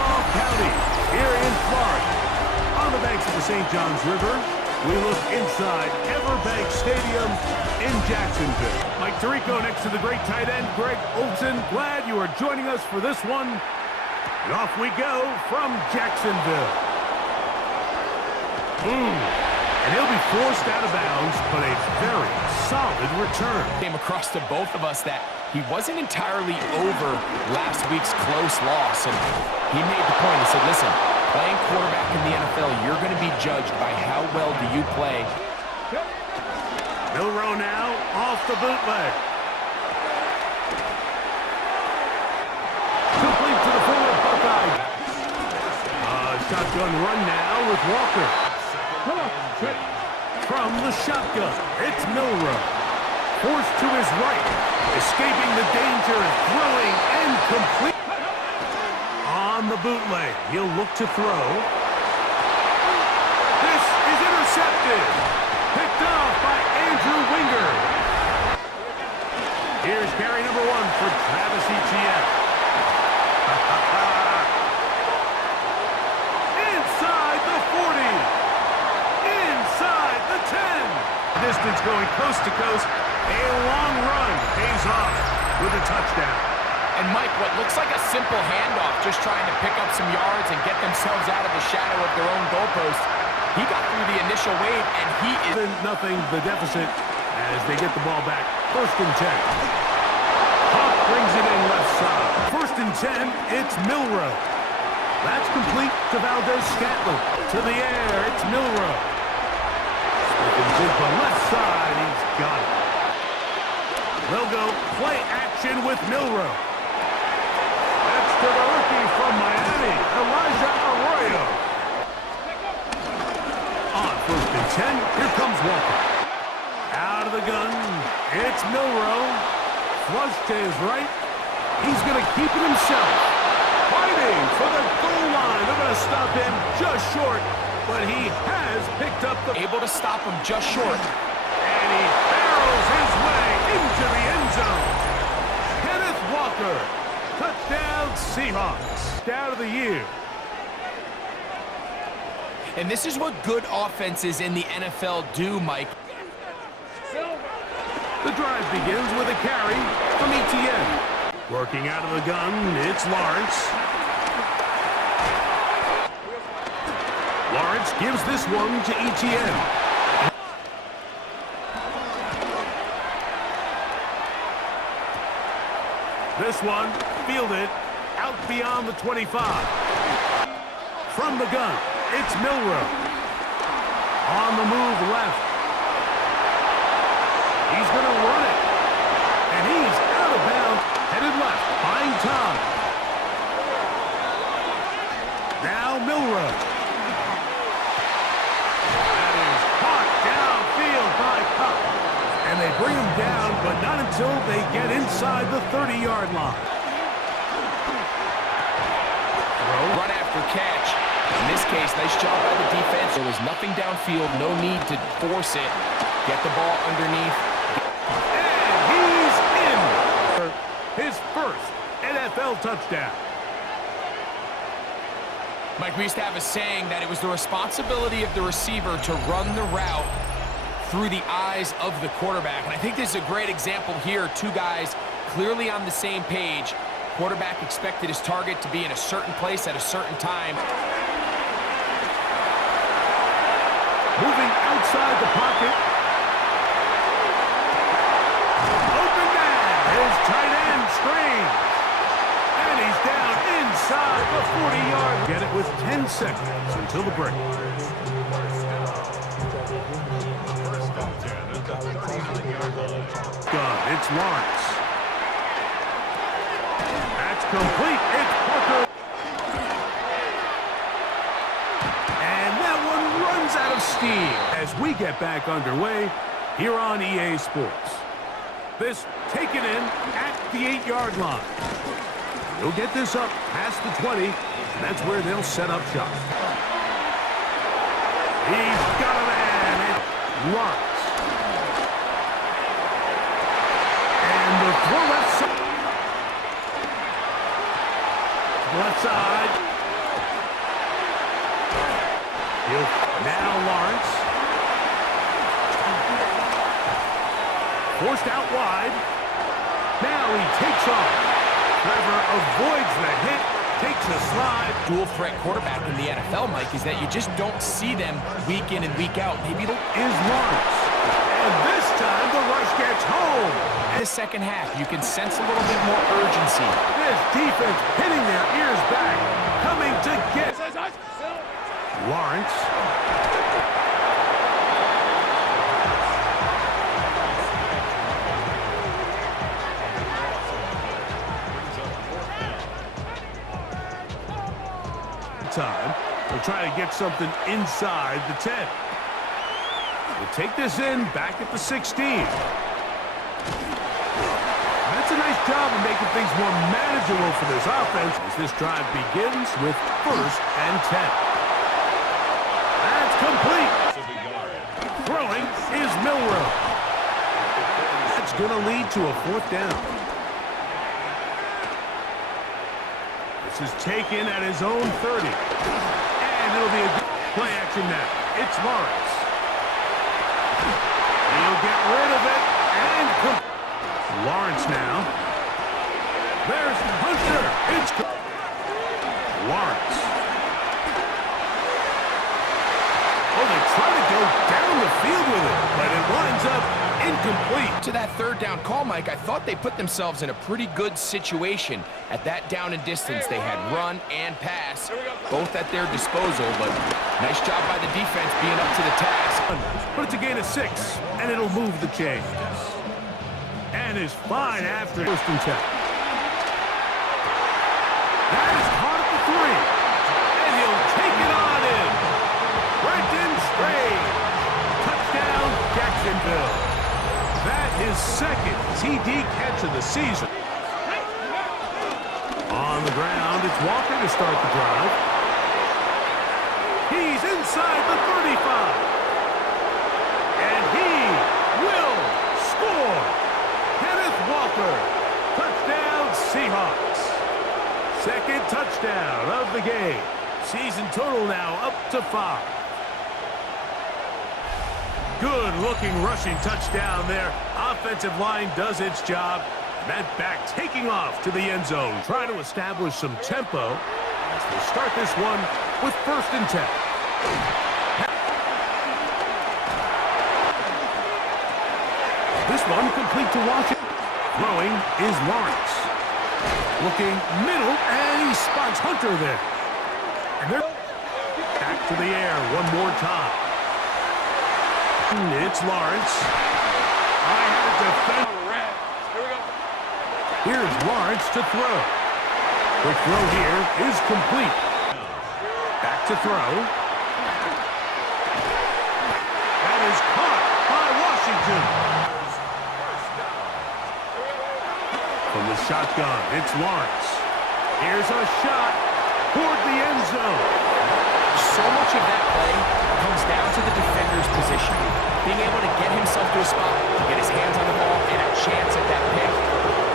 Duval County, here in Florida. On the banks of the St. Johns River, we look inside Everbank Stadium in Jacksonville. Mike Tirico next to the great tight end, Greg Olsen. Glad you are joining us for this one. And off we go from Jacksonville. And he'll be forced out of bounds, but a very solid return. Came across to both of us that he wasn't entirely over last week's close loss. And he made the point. He said, listen, playing quarterback in the NFL, you're going to be judged by how well do you play. MILROE now off the bootleg. Complete to the forward Buckeye. Shotgun run now with Walker. From the shotgun, it's MILROE. Forced to his right, escaping the danger, throwing and complete. On the bootleg, he'll look to throw. This is intercepted. Picked off by Andrew Winger. Here's carry number 1 for Travis Etienne. Inside the 40. Inside the 10. Distance going coast to coast. A long run pays off with a touchdown. And Mike, what looks like a simple handoff, just trying to pick up some yards and get themselves out of the shadow of their own goalpost. He got through the initial wave, and he is... Nothing, the deficit, as they get the ball back. 1st and 10. Hawk brings it in left side. 1st and 10, it's MILROE. That's complete to Valdez-Scantling. To the air, it's MILROE. Smith the left side, he's got it. They'll go play action with MILROE. That's to the rookie from Miami, Elijah Arroyo. On 1st and 10, here comes Walker. Out of the gun, it's MILROE. Flush to his right. He's going to keep it himself. Fighting for the goal line. They're going to stop him just short, but he has picked up the... Able to stop him just short. And he barrels his way into the end zone. Kenneth Walker. Touchdown Seahawks. Out of the year. And this is what good offenses in the NFL do, Mike. The drive begins with a carry from Etienne. Working out of the gun, it's Lawrence. Lawrence gives this one to Etienne. This one, fielded out beyond the 25. From the gun, it's MILROE. On the move left. He's going to run it. And he's out of bounds, headed left, buying time. Now MILROE. That is caught downfield by Cup. And they bring him down, but not until they get inside the 30-yard line. Run after catch. In this case, nice job by the defense. There was nothing downfield, no need to force it. Get the ball underneath. And he's in. His first NFL touchdown. Mike, we used to have a saying that it was the responsibility of the receiver to run the route through the eyes of the quarterback. And I think this is a great example here. Two guys clearly on the same page. Quarterback expected his target to be in a certain place at a certain time. Moving outside the pocket. Open man. His tight end screens. And he's down inside the 40-yard. Get it with 10 seconds until the break. It's Lawrence. That's complete. It's Parker. And that one runs out of steam as we get back underway here on EA Sports. This taken in at the 8-yard line. He'll get this up past the 20, and that's where they'll set up shop. He's got a man. It's Lawrence. The throw left side. Now Lawrence. Forced out wide. Now he takes off. Trevor avoids the hit, takes a slide. Dual threat quarterback in the NFL, Mike, is that you just don't see them week in and week out. Maybe is Lawrence. And this time the rush gets home. In the second half, you can sense a little bit more urgency. This defense pinning their ears back, coming to get Lawrence. Time. They'll try to get something inside the 10. We'll take this in back at the 16. That's a nice job of making things more manageable for this offense as this drive begins with 1st and 10. That's complete. Throwing is MILROE. That's going to lead to a 4th down. Is taken at his own 30. And it'll be a good play action now. It's Lawrence. He'll get rid of it and Lawrence now. There's Hunter. It's Lawrence. Oh, they try to go down the field with it, but it winds up incomplete. To that 3rd down call, Mike, I thought they put themselves in a pretty good situation. At that down and distance, they had run and pass, both at their disposal, but nice job by the defense being up to the task. But it's a gain of 6, and it'll move the chains. And is fine after 1st and 10. That is caught at the 3, and he'll take it on in. Brenton Strange. Touchdown, Jacksonville. That is 2nd TD catch of the season. On the ground, it's Walker to start the drive. He's inside the 35. And he will score. Kenneth Walker. Touchdown, Seahawks. 2nd touchdown of the game. Season total now up to 5. Good-looking rushing touchdown there. Offensive line does its job. That back taking off to the end zone. Trying to establish some tempo as they start this one with 1st and 10. This one complete to Washington. Throwing is Lawrence. Looking middle, and he spots Hunter there. And they're back to the air one more time. It's Lawrence. I had a defense. Here's Lawrence to throw. The throw here is complete. Back to throw. That is caught by Washington. From the shotgun, it's Lawrence. Here's a shot toward the end zone. So much of that play comes down to the defender's position. Being able to get himself to a spot, to get his hands on the ball, and a chance at that pick.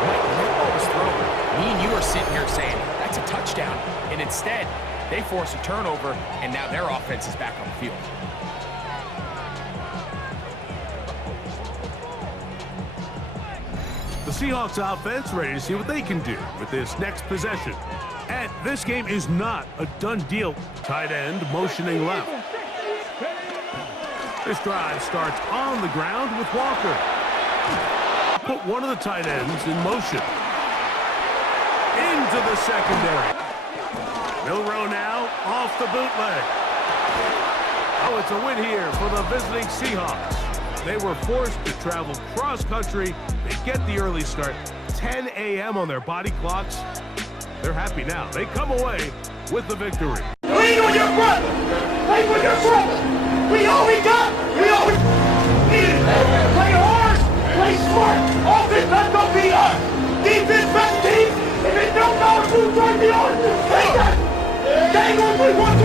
Mike, when that ball was thrown, me and you are sitting here saying, that's a touchdown. And instead, they force a turnover, and now their offense is back on the field. The Seahawks offense ready to see what they can do with this next possession. And this game is not a done deal. Tight end motioning left. This drive starts on the ground with Walker. Put one of the tight ends in motion. Into the secondary. MILROE now off the bootleg. Oh, it's a win here for the visiting Seahawks. They were forced to travel cross-country. They get the early start. 10 a.m. on their body clocks. They're happy now. They come away with the victory. Lean on your brother. Play with your brother. We all we got. We all we need. Play hard. Play smart. Offense, let's go beat us. Defense, best team. If it don't matter who's right, the order. Take that. Dang on, we want to